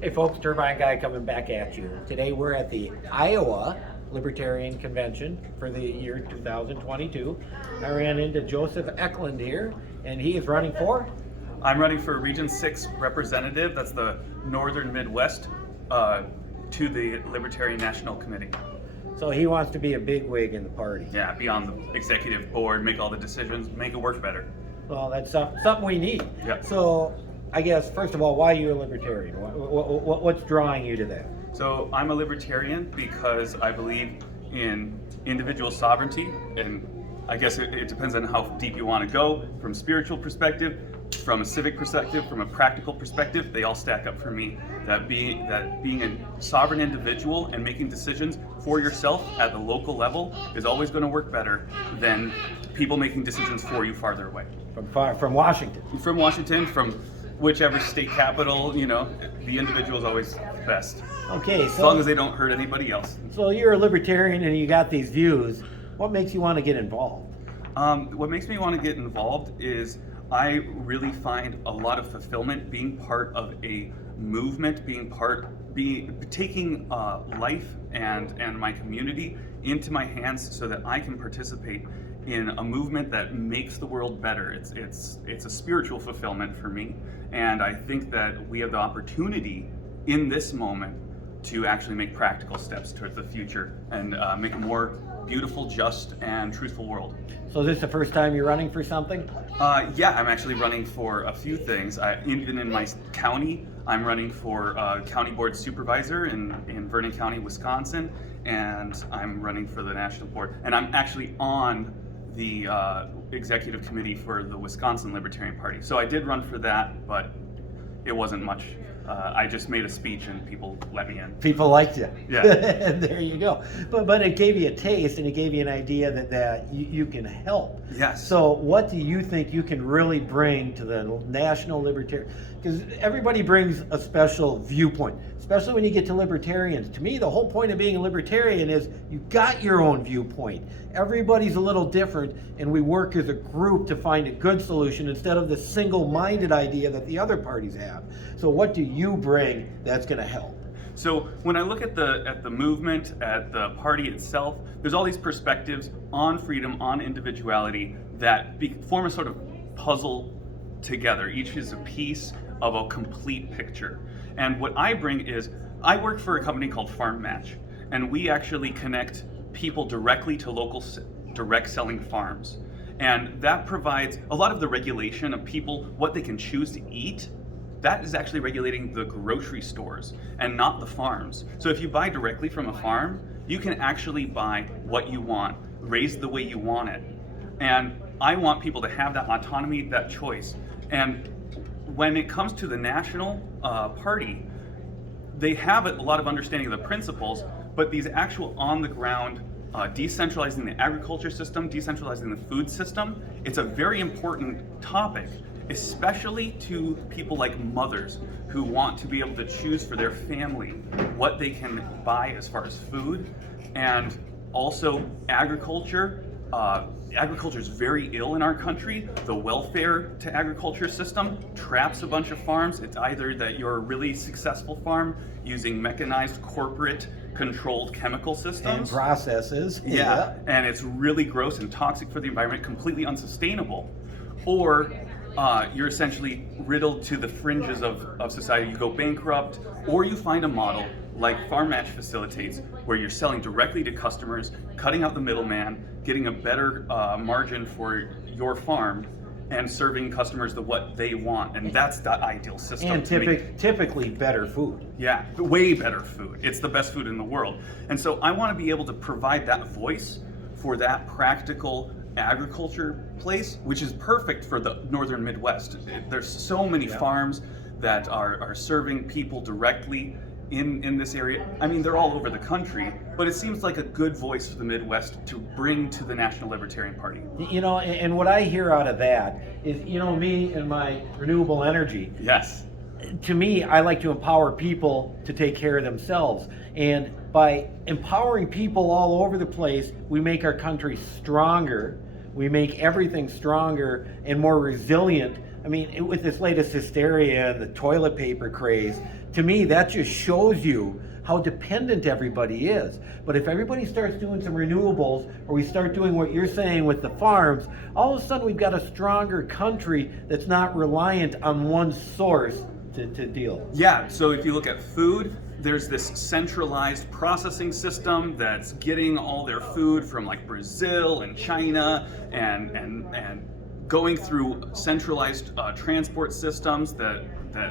Hey folks, Turbine Guy coming back at you. Today we're at the Iowa Libertarian Convention for the year 2022. I ran into Joseph Ecklund here, and he is running for? I'm running for Region 6 representative, that's the Northern Midwest, to the Libertarian National Committee. So he wants to be a bigwig in the party. Yeah, be on the executive board, make all the decisions, make it work better. Well, that's something we need. Yeah. So I guess, first of all, why are you a libertarian? What's drawing you to that? So I'm a libertarian because I believe in individual sovereignty, and I guess it depends on how deep you want to go. From a spiritual perspective, from a civic perspective, from a practical perspective, they all stack up for me. That being a sovereign individual and making decisions for yourself at the local level is always going to work better than people making decisions for you farther away. From Washington. From Washington, from whichever state capital, the individual is always best. Okay, so as long as they don't hurt anybody else. So you're a libertarian and you got these views. What makes you want to get involved? What makes me want to get involved is I really find a lot of fulfillment being part of a movement, taking life and my community into my hands so that I can participate in a movement that makes the world better. It's a spiritual fulfillment for me, and I think that we have the opportunity in this moment to actually make practical steps towards the future and make a more beautiful, just, and truthful world. So is this the first time you're running for something? Yeah, I'm actually running for a few things. Even in my county, I'm running for county board supervisor in Vernon County, Wisconsin, and I'm running for the national board. And I'm actually on the executive committee for the Wisconsin Libertarian Party. So I did run for that, but it wasn't much. I just made a speech and people let me in. People liked you. Yeah. There you go. But it gave you a taste and it gave you an idea that you can help. Yes. So what do you think you can really bring to the National Libertarian? Because everybody brings a special viewpoint, especially when you get to libertarians. To me, the whole point of being a libertarian is you got your own viewpoint. Everybody's a little different, and we work as a group to find a good solution instead of the single-minded idea that the other parties have. So what do you bring that's going to help? So when I look at the movement, at the party itself, there's all these perspectives on freedom, on individuality that form a sort of puzzle together. Each is a piece of a complete picture. And what I bring is, I work for a company called Farm Match, and we actually connect people directly to local direct selling farms. And that provides a lot of the regulation of people, what they can choose to eat. That is actually regulating the grocery stores and not the farms. So if you buy directly from a farm, you can actually buy what you want, raise the way you want it. And I want people to have that autonomy, that choice. And when it comes to the national party, they have a lot of understanding of the principles, but these actual on the ground, decentralizing the agriculture system, decentralizing the food system, it's a very important topic, especially to people like mothers who want to be able to choose for their family what they can buy as far as food. And also agriculture. Agriculture is very ill in our country. The welfare to agriculture system traps a bunch of farms. It's either that you're a really successful farm using mechanized corporate controlled chemical systems. And processes. Yeah, and it's really gross and toxic for the environment, completely unsustainable. Or you're essentially riddled to the fringes of society. You go bankrupt, or you find a model like Farm Match facilitates, where you're selling directly to customers, cutting out the middleman, getting a better margin for your farm, and serving customers what they want. And that's the ideal system. And typically better food. Yeah, way better food. It's the best food in the world. And so I want to be able to provide that voice for that practical agriculture place, which is perfect for the northern Midwest. There's so many farms that are serving people directly in this area. I mean, they're all over the country, but it seems like a good voice for the Midwest to bring to the National Libertarian Party. And what I hear out of that is, me and my renewable energy. Yes. To me, I like to empower people to take care of themselves. And by empowering people all over the place, we make our country stronger. We make everything stronger and more resilient I mean, with this latest hysteria and the toilet paper craze, to me, that just shows you how dependent everybody is. But if everybody starts doing some renewables, or we start doing what you're saying with the farms, all of a sudden we've got a stronger country that's not reliant on one source to deal. Yeah, so if you look at food, there's this centralized processing system that's getting all their food from like Brazil and China and going through centralized transport systems that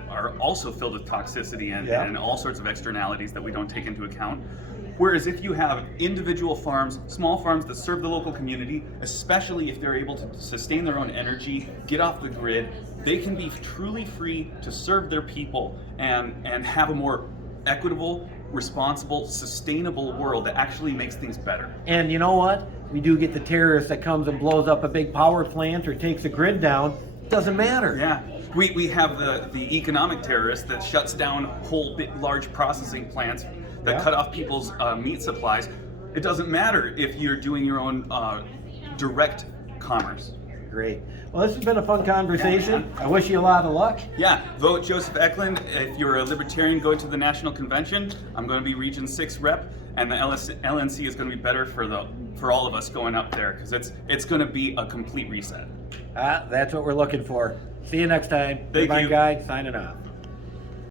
are also filled with toxicity and all sorts of externalities that we don't take into account. Whereas if you have individual farms, small farms that serve the local community, especially if they're able to sustain their own energy, get off the grid, they can be truly free to serve their people and have a more equitable, responsible, sustainable world that actually makes things better. And you know what? We do get the terrorist that comes and blows up a big power plant or takes a grid down. It doesn't matter. Yeah. We have the economic terrorist that shuts down whole large processing plants that cut off people's meat supplies. It doesn't matter if you're doing your own direct commerce. Great. Well, this has been a fun conversation. I wish you a lot of luck. Yeah, vote Joseph Ecklund. If you're a Libertarian, go to the National Convention. I'm going to be Region 6 rep, and the LNC is going to be better for all of us going up there, because it's going to be a complete reset. That's what we're looking for. See you next time. Thank you. Guide signing off.